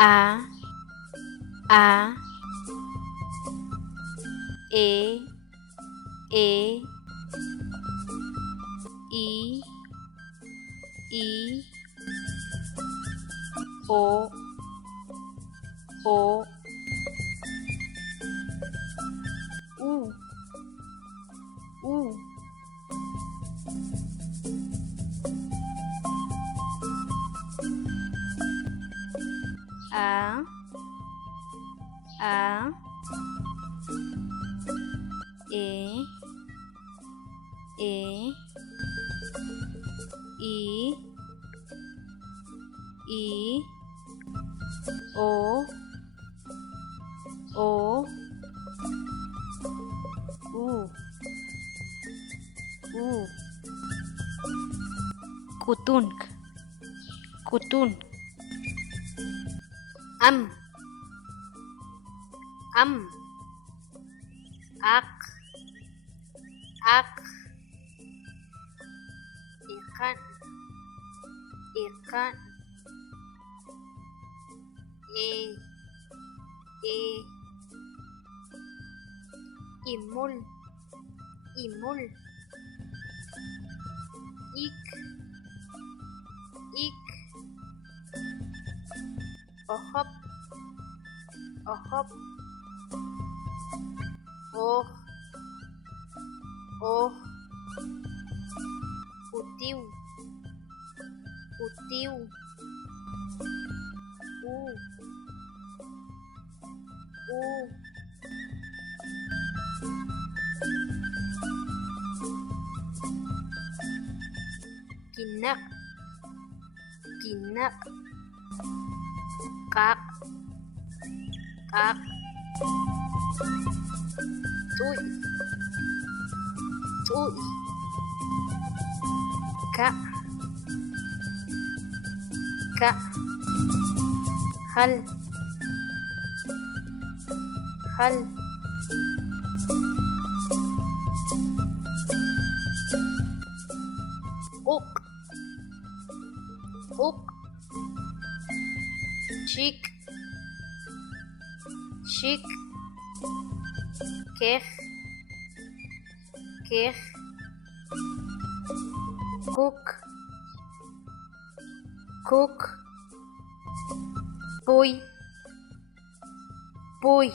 A, A, E, E, I, O, U, U, A, E, E, I, O, U, kutung, kutung, am, ak, ikan, e, imul, ik, ohop, oh, utiu, u, kinak, kak, cuy, ka, hal, uk, shik, keh, kuk, puy,